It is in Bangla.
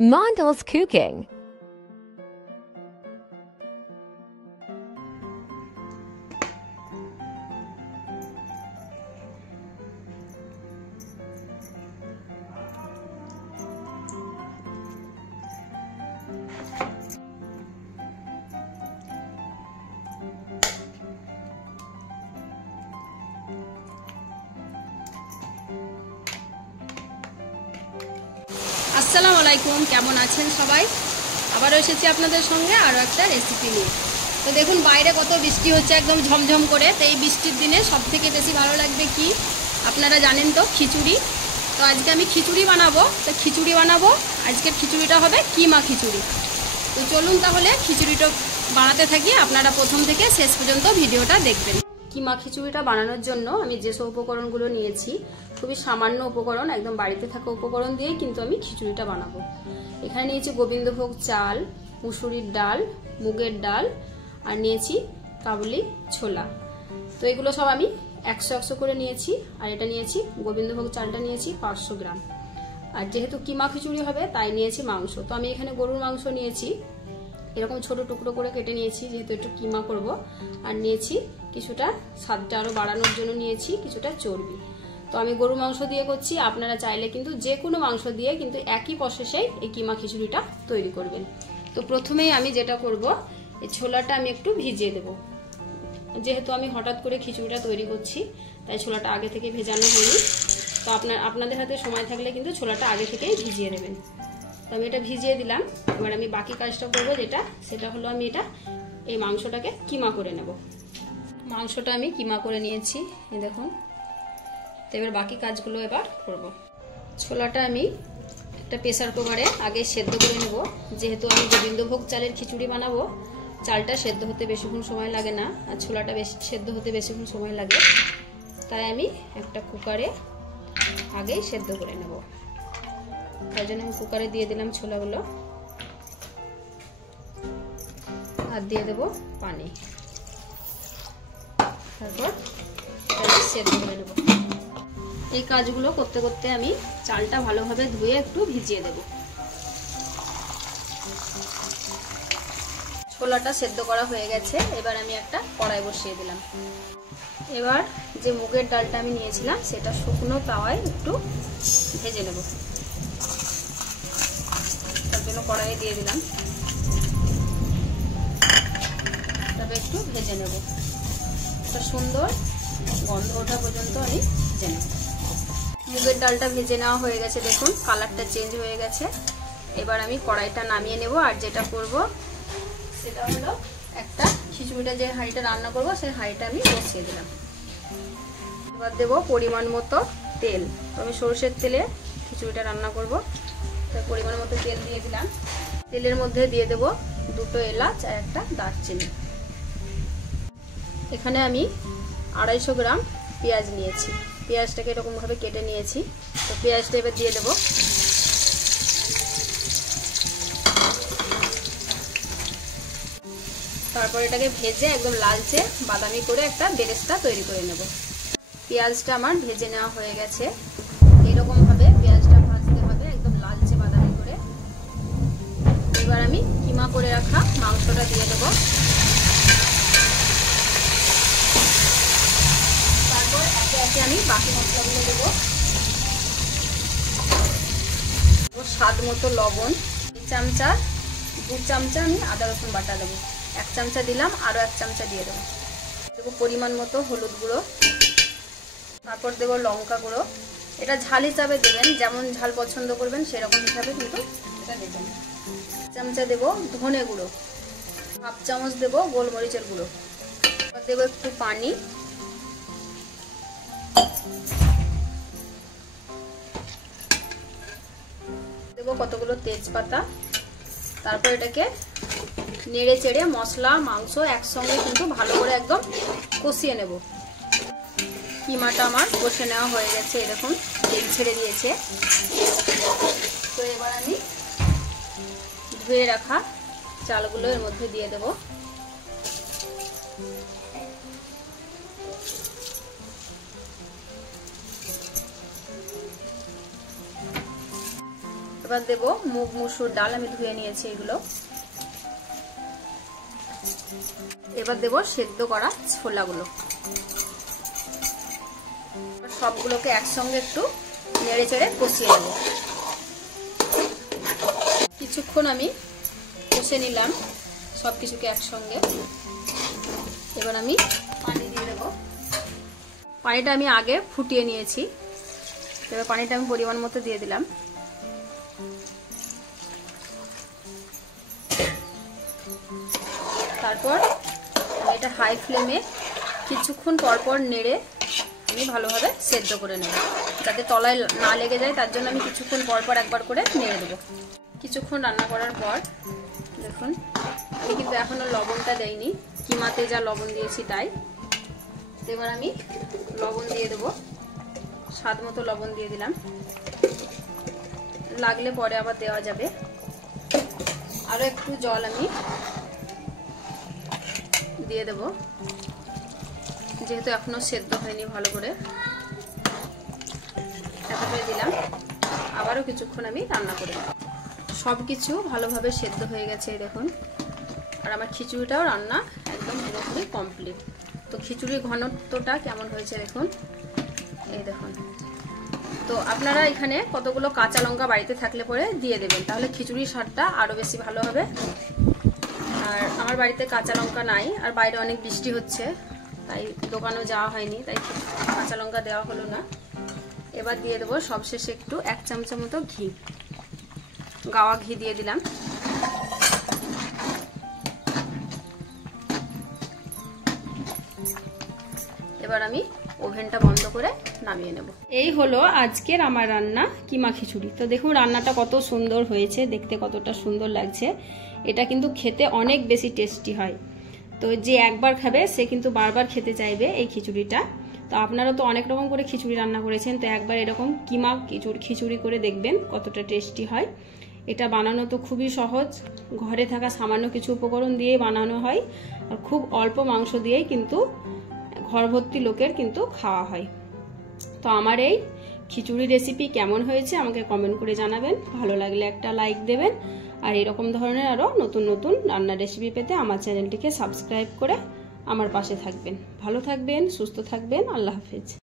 Mondel's Cooking. আসসালামু আলাইকুম, কেমন আছেন সবাই? আবারও এসেছি আপনাদের সঙ্গে আরও একটা রেসিপি নিয়ে। তো দেখুন বাইরে কত বৃষ্টি হচ্ছে, একদম ঝমঝম করে। তো এই বৃষ্টির দিনে সবথেকে বেশি ভালো লাগবে কি আপনারা জানেন তো, খিচুড়ি। তো আজকে আমি খিচুড়ি বানাবো। তো খিচুড়ি বানাবো, আজকের খিচুড়িটা হবে কিমা খিচুড়ি। তো চলুন তাহলে খিচুড়িটা বানাতে থাকি, আপনারা প্রথম থেকে শেষ পর্যন্ত ভিডিওটা দেখবেন। কিমা খিচুড়িটা বানানোর জন্য আমি যেসব উপকরণগুলো নিয়েছি, খুবই সামান্য উপকরণ, একদম বাড়িতে থাকা উপকরণ দিয়েই কিন্তু আমি খিচুড়িটা বানাবো। এখানে নিয়েছি গোবিন্দভোগ চাল, মুসুরির ডাল, মুগের ডাল, আর নিয়েছি কাবুলি ছোলা। তো এগুলো সব আমি 100 করে নিয়েছি। আর এটা নিয়েছি গোবিন্দভোগ চালটা নিয়েছি 500 গ্রাম। আর যেহেতু কিমা খিচুড়ি হবে তাই নিয়েছি মাংস। তো আমি এখানে গরুর মাংস নিয়েছি, এরকম ছোট টুকরো করে কেটে নিয়েছি যেহেতু একটু কিমা করব। আর নিয়েছি কিছুটা স্বাদটা আরও বাড়ানোর জন্য নিয়েছি কিছুটা চর্বি। তো আমি গরুর মাংস দিয়ে করছি, আপনারা চাইলে কিন্তু যে কোনো মাংস দিয়ে কিন্তু একই প্রসেসেই এই কিমা খিচুড়িটা তৈরি করবেন। তো প্রথমেই আমি যেটা করব, এই ছোলাটা আমি একটু ভিজিয়ে দেব। যেহেতু আমি হঠাৎ করে খিচুড়িটা তৈরি করছি তাই ছোলাটা আগে থেকে ভেজানো হয়নি। তো আপনাদের হাতে সময় থাকলে কিন্তু ছোলাটা আগে থেকেই ভিজিয়ে নেবেন। তো আমি এটা ভিজিয়ে দিলাম। এবার আমি বাকি কাজটা করব, সেটা হলো আমি এই মাংসটাকে কিমা করে নেব। মাংসটা আমি কিমা করে নিয়েছি, এই দেখুন। তো এবার বাকি কাজগুলো এবার করব। ছোলাটা আমি একটা প্রেসার কুকারে আগে সেদ্ধ করে নেব। যেহেতু আমি গোবিন্দভোগ চালের খিচুড়ি বানাবো, চালটা সেদ্ধ হতে বেশিক্ষণ সময় লাগে না, আর ছোলাটা সেদ্ধ হতে বেশিক্ষণ সময় লাগে। তাই আমি একটা কুকারে আগেই সেদ্ধ করে নেব। তাই জন্য আমি কুকারে দিয়ে দিলাম ছোলাগুলো, আর দিয়ে দেব পানি। তারপর সেদ্ধ করে নেব। এই কাজগুলো করতে করতে আমি চালটা ভালোভাবে ধুয়ে একটু ভিজিয়ে দেব। ছোলাটা সেদ্ধ করা হয়ে গেছে। এবার আমি একটা কড়াই বসিয়ে দিলাম। এবার যে মুগের ডালটা আমি নিয়েছিলাম সেটা শুকনো তাওয়ায় একটু ভেজে নেব। তার জন্য কড়াইয়ে দিয়ে দিলাম, তবে একটু ভেজে নেব। একটা সুন্দর গন্ধ ওঠা পর্যন্ত আমি ভেজে নেব। মুগের ডালটা ভেজে নেওয়া হয়ে গেছে, দেখুন কালারটা চেঞ্জ হয়ে গেছে। এবার আমি কড়াইটা নামিয়ে নেব। আর যেটা করব সেটা হলো, একটা খিচুড়িটা যে হাঁড়িটা রান্না করব সেই হাঁড়িটা আমি বসিয়ে দিলাম। এবার দেব পরিমাণ মতো তেল। আমি সরষের তেলে খিচুড়িটা রান্না করব, তাই পরিমাণ মতো তেল দিয়ে দিলাম। তেলের মধ্যে দিয়ে দেব 2টো এলাচ আর একটা দারচিনি। এখানে আমি 250 গ্রাম পেঁয়াজ নিয়েছি। পেঁয়াজটাকে এরকমভাবে কেটে নিয়েছি। তো পেঁয়াজটা এবার দিয়ে দেব। তারপর এটাকে ভেজে একদম লালচে বাদামি করে একটা বেরেস্তা তৈরি করে নেব। পেঁয়াজটা আমার ভেজে নেওয়া হয়ে গেছে। এরকমভাবে পেঁয়াজটা ভাজতে হবে একদম লালচে বাদামি করে। এবার আমি কিমা করে রাখা মাংসটা দিয়ে দেব। তারপর একে একে আমি বাকি মশলাগুলো দেবো। স্বাদ মতো লবণ, 2 চামচা আমি আদা রসুন বাটা দেবো। 1 চামচা দিলাম, আরও 1 চামচা দিয়ে দেবো। পরিমাণ মতো হলুদ গুঁড়ো, তারপর দেবো লঙ্কা গুঁড়ো। এটা ঝাল হিসাবে দেবেন, যেমন ঝাল পছন্দ করবেন সেরকম হিসাবে কিন্তু এটা দেবেন। 1 চামচা দেবো ধনে গুঁড়ো, 1/2 চামচ দেবো গোলমরিচের গুঁড়ো। দেবো একটু পানি, দেবো কতগুলো তেজপাতা। তারপর এটাকে নেড়ে চেড়ে মশলা মাংস একসঙ্গে কিন্তু ভালো করে একদম কষিয়ে নেব। কিমাটা আমার কষে নেওয়া হয়ে গেছে, এরকম তেল ছেড়ে দিয়েছে। তো এবার আমি ধুয়ে রাখা চালগুলো এর মধ্যে দিয়ে দেব। এবার দেব মুগ মুসুর ডাল, আমি ধুয়ে নিয়েছি এগুলো। এবার দেব সেদ্ধ করা ছোলাগুলো। সবগুলোকে একসঙ্গে একটু নেড়ে চেড়ে কষিয়ে নেব। কিছুক্ষণ আমি কষে নিলাম সবকিছুকে একসঙ্গে। এবার আমি পানি দিয়ে দেব। পানিটা আমি আগে ফুটিয়ে নিয়েছি, এবার পানিটা আমি পরিমাণ মতো দিয়ে দিলাম। তারপর আমি এটা হাই ফ্লেমে কিছুক্ষণ পরপর নেড়ে আমি ভালোভাবে সেদ্ধ করে নেব, যাতে তলায় না লেগে যায়। তার জন্য আমি কিছুক্ষণ পরপর একবার করে নেড়ে দেবো। কিছুক্ষণ রান্না করার পর দেখুন আমি কিন্তু এখনো লবণটা দেইনি, কিমাতে যা লবণ দিয়েছি তাই। এবার আমি লবণ দিয়ে দেবো, স্বাদ মতো লবণ দিয়ে দিলাম, লাগলে পরে আবার দেওয়া যাবে। আরো একটু জল আমি দিয়ে দেব, যেহেতু এখনো সেদ্ধ হয়নি ভালো করে। এতটাই দিলাম, আবারও কিছুক্ষণ আমি রান্না করে নেব। সবকিছু ভালোভাবে সেদ্ধ হয়ে গেছে দেখুন। আর আমার খিচুড়িটাও রান্না একদম পুরোপুরি কমপ্লিট। তো খিচুড়ির ঘনত্বটা কেমন হয়েছে দেখুন, এই দেখুন। তো আপনারা এখানে কতগুলো কাঁচা লঙ্কা বাড়িতে থাকলে পরে দিয়ে দেবেন, তাহলে খিচুড়ির স্বাদটা আরো বেশি ভালো হবে। আর আমার বাড়িতে কাঁচা লঙ্কা নাই, আর বাইরে অনেক বৃষ্টি হচ্ছে, তাই দোকানেও যাওয়া হয়নি, তাই কাঁচা লঙ্কা দেওয়া হলো না। এবার দিয়ে দেবো সবশেষে একটু 1 চামচ মতো ঘি, গাওয়া ঘি দিয়ে দিলাম। এবার আমি ওভেনটা বন্ধ করে নামিয়ে নেব। এই হলো আজকের আমার রান্না কিমা খিচুড়ি। তো দেখুন রান্নাটা কত সুন্দর হয়েছে, দেখতে কতটা সুন্দর লাগছে। এটা কিন্তু খেতে অনেক বেশি টেস্টি হয়। তো যে একবার খাবে সে কিন্তু বারবার খেতে চাইবে এই খিচুড়িটা। তো আপনারা তো অনেক রকম করে খিচুড়ি রান্না করেছেন, তো একবার এরকম কিমা খিচুড়ি করে দেখবেন কতটা টেস্টি হয়। এটা বানানো তো খুবই সহজ, ঘরে থাকা সামান্য কিছু উপকরণ দিয়ে বানানো হয়, আর খুব অল্প মাংস দিয়েই কিন্তু ঘর ভর্তি লোকের কিন্তু খাওয়া হয়। তো আমার এই খিচুড়ি রেসিপি কেমন হয়েছে আমাকে কমেন্ট করে জানাবেন, ভালো লাগলে একটা লাইক দেবেন। আর এরকম ধরনের আরও নতুন নতুন রান্নার রেসিপি পেতে আমার চ্যানেলটিকে সাবস্ক্রাইব করে আমার পাশে থাকবেন। ভালো থাকবেন, সুস্থ থাকবেন, আল্লাহ হাফেজ।